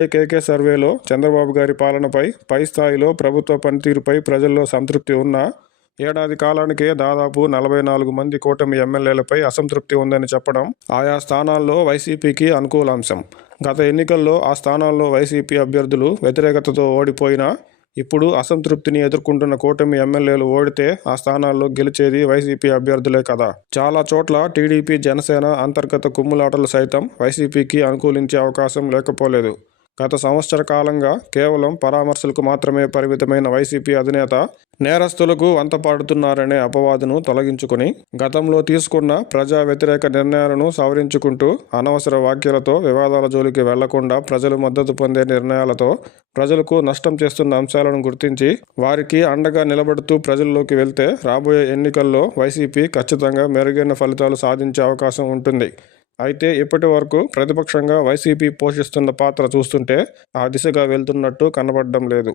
కేకే సర్వేలో చంద్రబాబు గారి పాలనపై పై స్థాయిలో ప్రభుత్వ పనితీరుపై ప్రజల్లో సంతృప్తి ఉన్నా ఏడాది కాలానికే దాదాపు 44 మంది కూటమి ఎమ్మెల్యేలపై అసంతృప్తి ఉందని చెప్పడం ఆయా స్థానాల్లో వైసీపీకి అనుకూలాంశం. గత ఎన్నికల్లో ఆ స్థానాల్లో వైసీపీ అభ్యర్థులు వ్యతిరేకతతో ఓడిపోయినా ఇప్పుడు అసంతృప్తిని ఎదుర్కొంటున్న కూటమి ఎమ్మెల్యేలు ఓడితే ఆ స్థానాల్లో గెలిచేది వైసీపీ అభ్యర్థులే కదా. చాలా చోట్ల టీడీపీ జనసేన అంతర్గత కుమ్ములాటలు సైతం వైసీపీకి అనుకూలించే అవకాశం లేకపోలేదు. గత సంవత్సర కాలంగా కేవలం పరామర్శలకు మాత్రమే పరిమితమైన వైసీపీ అధినేత నేరస్తులకు వంతపాడుతున్నారనే అపవాదును తొలగించుకుని గతంలో తీసుకున్న ప్రజా వ్యతిరేక నిర్ణయాలను సవరించుకుంటూ అనవసర వ్యాఖ్యలతో వివాదాల జోలికి వెళ్లకుండా ప్రజలు మద్దతు పొందే నిర్ణయాలతో ప్రజలకు నష్టం చేస్తున్న అంశాలను గుర్తించి వారికి అండగా నిలబడుతూ ప్రజల్లోకి వెళ్తే రాబోయే ఎన్నికల్లో వైసీపీ ఖచ్చితంగా మెరుగైన ఫలితాలు సాధించే అవకాశం ఉంటుంది. అయితే ఇప్పటి వరకు ప్రతిపక్షంగా వైసీపీ పోషిస్తున్న పాత్ర చూస్తుంటే ఆ దిశగా వెళ్తున్నట్టు కనబడడం లేదు.